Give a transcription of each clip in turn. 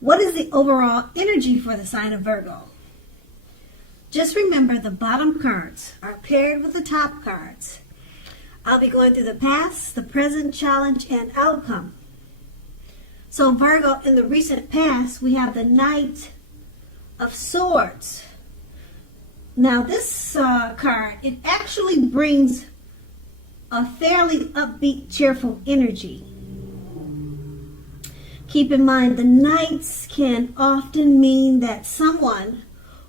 What is the overall energy for the sign of Virgo? Just remember the bottom cards are paired with the top cards. I'll be going through the past, the present, challenge, and outcome. So Virgo, in the recent past, we have the Knight of Swords. Now this card, it actually brings a fairly upbeat, cheerful energy. Keep in mind, the Knights can often mean that someone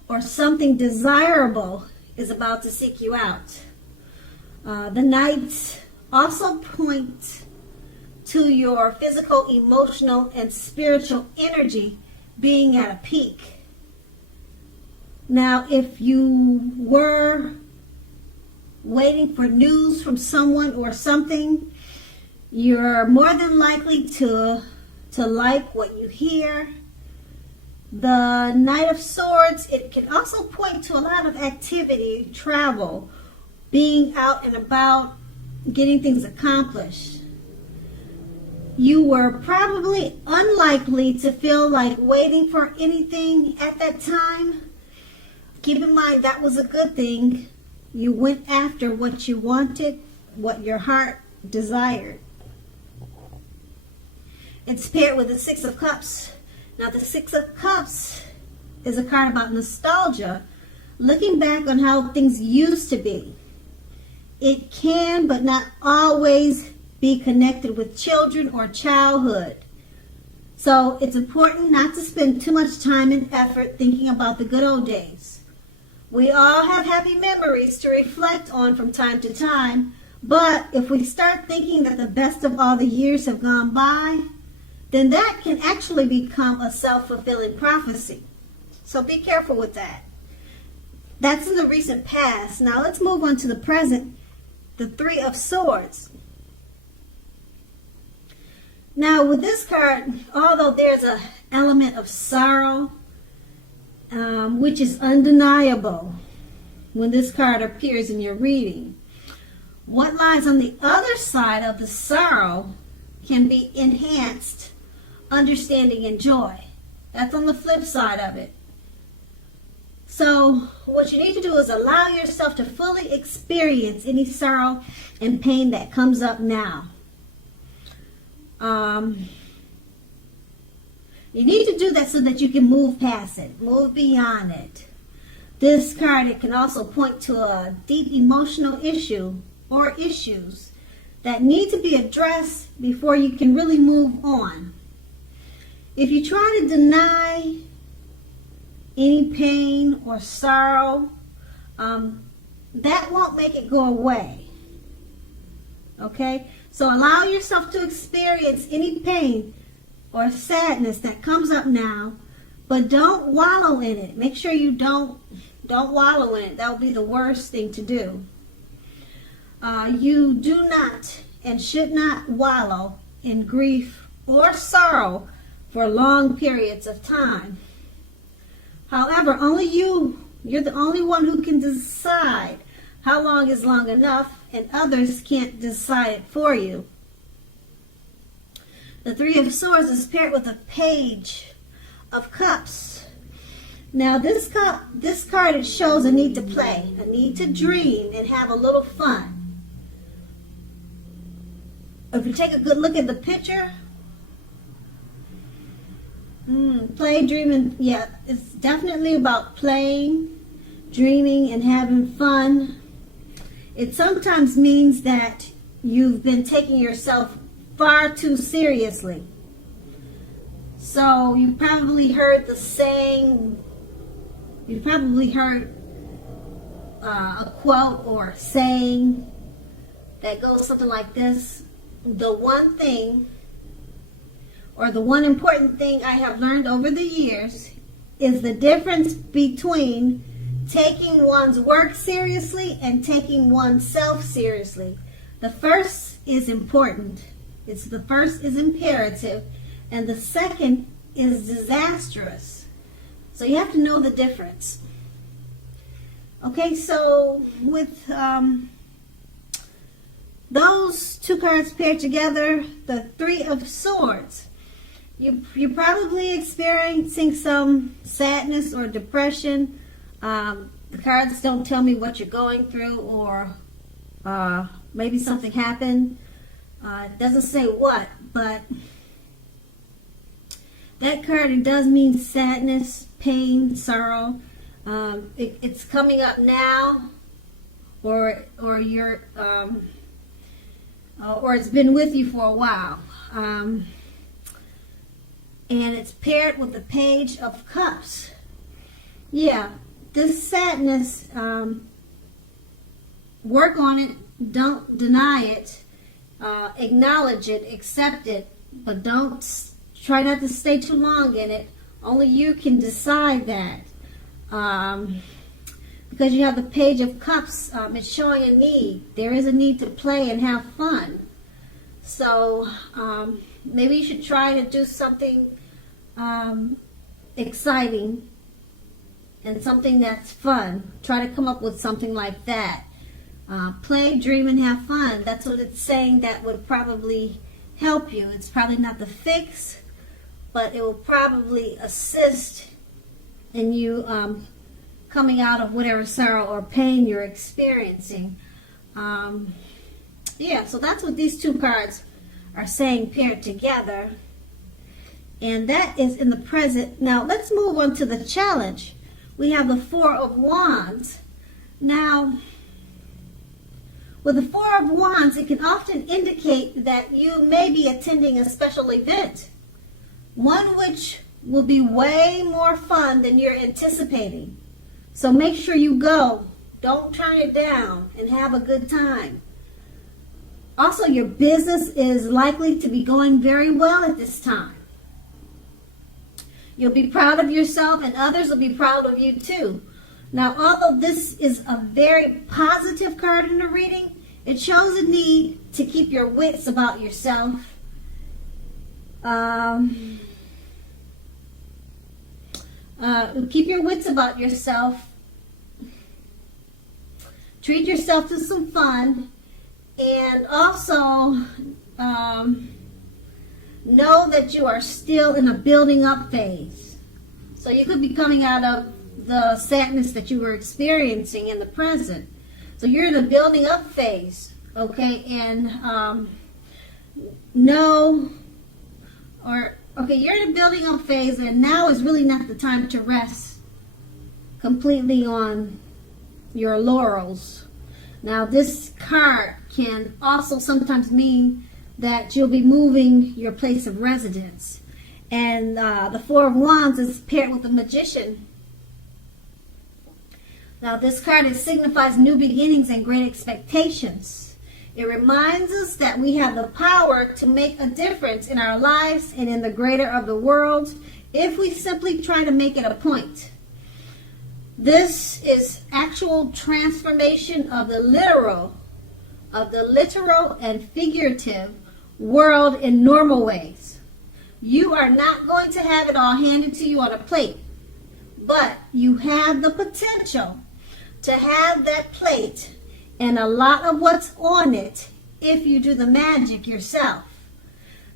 or something desirable is about to seek you out. The Knights also point to your physical, emotional, and spiritual energy being at a peak. Now, if you were waiting for news from someone or something, you're more than likely to like what you hear. The Knight of Swords, it can also point to a lot of activity, travel, being out and about, getting things accomplished. You were probably unlikely to feel like waiting for anything at that time. Keep in mind that was a good thing. You went after what you wanted, what your heart desired. It's paired with the Six of Cups. Now the Six of Cups is a card about nostalgia, looking back on how things used to be. It can, but not always, be connected with children or childhood. So it's important not to spend too much time and effort thinking about the good old days. We all have happy memories to reflect on from time to time, but if we start thinking that the best of all the years have gone by, then that can actually become a self-fulfilling prophecy. So be careful with that. That's in the recent past. Now let's move on to the present, the Three of Swords. Now with this card, although there's an element of sorrow, which is undeniable when this card appears in your reading, what lies on the other side of the sorrow can be enhanced understanding and joy. That's on the flip side of it. So what you need to do is allow yourself to fully experience any sorrow and pain that comes up now. You need to do that so that you can move past it, move beyond it. This card, it can also point to a deep emotional issue or issues that need to be addressed before you can really move on. If you try to deny any pain or sorrow, that won't make it go away. Okay? So allow yourself to experience any pain or sadness that comes up now, but don't wallow in it. Make sure you don't wallow in it. That would be the worst thing to do. You do not and should not wallow in grief or sorrow for long periods of time. However, only you're the only one who can decide how long is long enough, and others can't decide it for you. The Three of Swords is paired with a Page of Cups. Now this card, it shows a need to play, a need to dream and have a little fun. If you take a good look at the picture, play, dreaming, yeah, it's definitely about playing, dreaming, and having fun. It sometimes means that you've been taking yourself far too seriously. So you probably heard the saying, you probably heard a quote or saying that goes something like this: the one thing, or the one important thing I have learned over the years is the difference between taking one's work seriously and taking oneself seriously. The first is important. The first is imperative, and the second is disastrous. So you have to know the difference. Okay, so with those two cards paired together, the Three of Swords, You're probably experiencing some sadness or depression. The cards don't tell me what you're going through, or maybe something happened. It doesn't say what, but that card, it does mean sadness, pain, sorrow. It's coming up now, or you're or it's been with you for a while. And it's paired with the Page of Cups. Yeah, this sadness, work on it, don't deny it, acknowledge it, accept it, but don't try not to stay too long in it. Only you can decide that. Because you have the Page of Cups, it's showing a need. There is a need to play and have fun. So maybe you should try to do something exciting and something that's fun. Try to come up with something like that. Play, dream, and have fun. That's what it's saying that would probably help you. It's probably not the fix, but it will probably assist in you coming out of whatever sorrow or pain you're experiencing. Yeah, so that's what these two cards are saying paired together. And that is in the present. Now, let's move on to the challenge. We have the Four of Wands. Now, with the Four of Wands, it can often indicate that you may be attending a special event, one which will be way more fun than you're anticipating. So make sure you go. Don't turn it down and have a good time. Also, your business is likely to be going very well at this time. You'll be proud of yourself, and others will be proud of you too. Now, although this is a very positive card in the reading, it shows a need to keep your wits about yourself. Keep your wits about yourself. Treat yourself to some fun. And also, know that you are still in a building up phase. So you could be coming out of the sadness that you were experiencing in the present. So you're in a building up phase, okay? And you're in a building up phase, and now is really not the time to rest completely on your laurels. Now, this card can also sometimes mean that you'll be moving your place of residence. And the Four of Wands is paired with the Magician. Now, this card signifies new beginnings and great expectations. It reminds us that we have the power to make a difference in our lives and in the greater of the world if we simply try to make it a point. This is actual transformation of the literal and figurative world in normal ways. You are not going to have it all handed to you on a plate, but you have the potential to have that plate and a lot of what's on it if you do the magic yourself.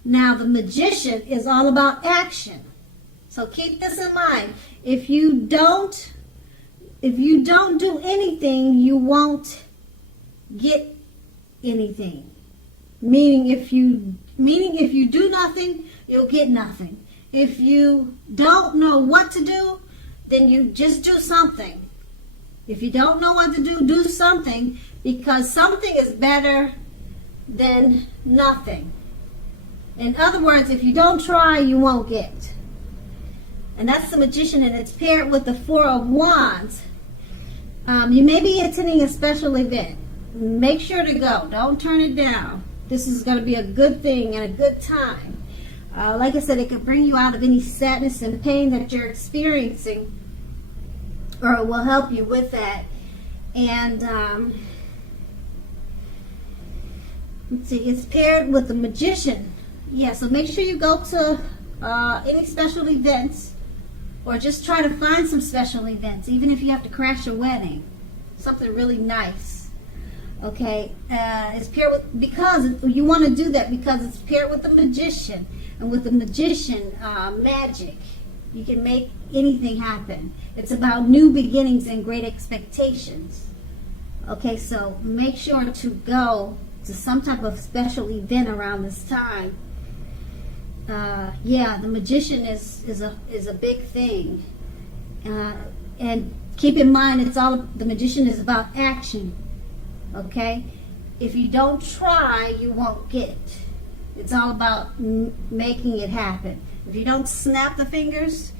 Now, the Magician is all about action. So keep this in mind. If you don't do anything, you won't get anything. Meaning if you do nothing, you'll get nothing. If you don't know what to do, then you just do something. If you don't know what to do, do something, because something is better than nothing. In other words, if you don't try, you won't get. And that's the Magician, and it's paired with the Four of Wands. You may be attending a special event. Make sure to go. Don't turn it down. This is going to be a good thing and a good time. Like I said, it could bring you out of any sadness and pain that you're experiencing, or it will help you with that. And let's see, it's paired with the Magician. Yeah, so make sure you go to any special events, or just try to find some special events, even if you have to crash a wedding. Something really nice. Okay, it's paired with, because you want to do that because it's paired with the Magician. And with the Magician, magic. You can make anything happen. It's about new beginnings and great expectations. Okay, so make sure to go to some type of special event around this time. Yeah, the Magician is a big thing. And keep in mind, the Magician is about action. Okay? If you don't try, you won't get. It's all about making it happen. If you don't snap the fingers,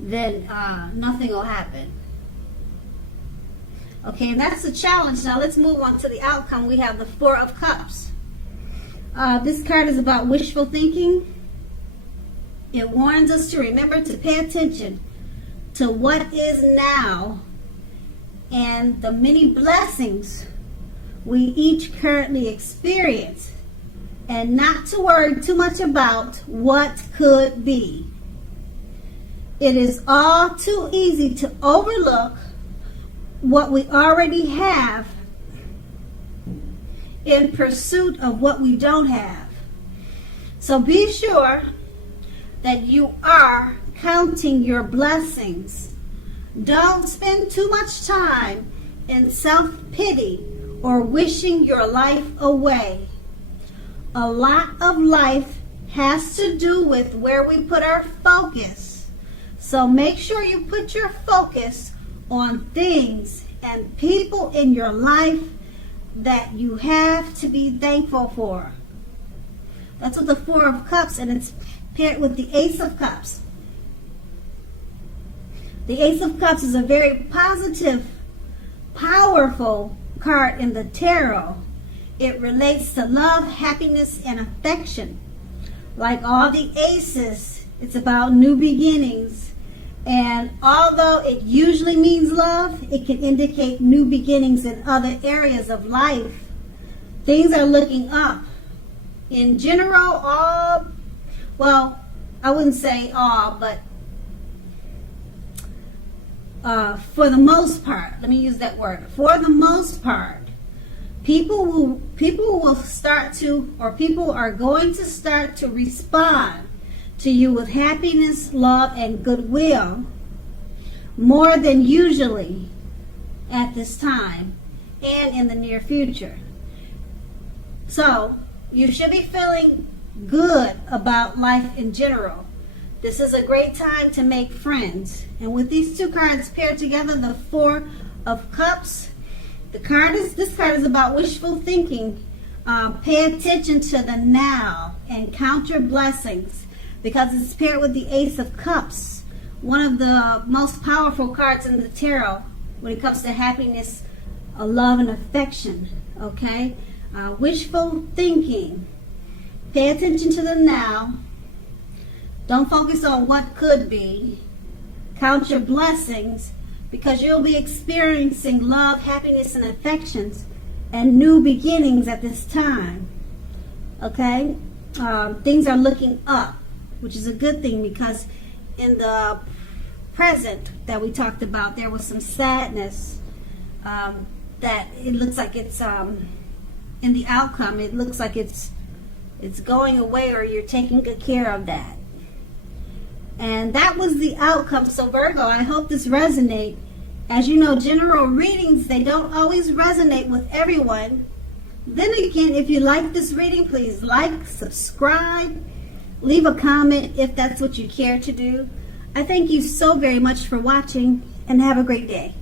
then nothing will happen. Okay, and that's the challenge. Now let's move on to the outcome. We have the Four of Cups. This card is about wishful thinking. It warns us to remember to pay attention to what is now and the many blessings we each currently experience, and not to worry too much about what could be. It is all too easy to overlook what we already have in pursuit of what we don't have. So be sure that you are counting your blessings. Don't spend too much time in self-pity or wishing your life away. A lot of life has to do with where we put our focus. So make sure you put your focus on things and people in your life that you have to be thankful for. That's what the Four of Cups, and it's paired with the Ace of Cups. The Ace of Cups is a very positive, powerful card in the tarot. It relates to love, happiness, and affection. Like all the aces, it's about new beginnings. And although it usually means love, it can indicate new beginnings in other areas of life. Things are looking up. In general, well, I wouldn't say all, but for the most part, let me use that word. For the most part, people will start to, or people are going to start to respond to you with happiness, love, and goodwill more than usually at this time and in the near future. So you should be feeling good about life in general. This is a great time to make friends. And with these two cards paired together, the Four of Cups, this card is about wishful thinking. Pay attention to the now and count your blessings, because it's paired with the Ace of Cups, one of the most powerful cards in the tarot when it comes to happiness, love, and affection. Okay? Wishful thinking. Pay attention to the now. Don't focus on what could be. Count your blessings, because you'll be experiencing love, happiness, and affections and new beginnings at this time. Okay? Things are looking up, which is a good thing, because in the present that we talked about, there was some sadness that it looks like it's in the outcome, it looks like it's going away, or you're taking good care of that. And that was the outcome. So Virgo, I hope this resonates. As you know, general readings, they don't always resonate with everyone. Then again, if you like this reading, please like, subscribe, leave a comment if that's what you care to do. I thank you so very much for watching, and have a great day.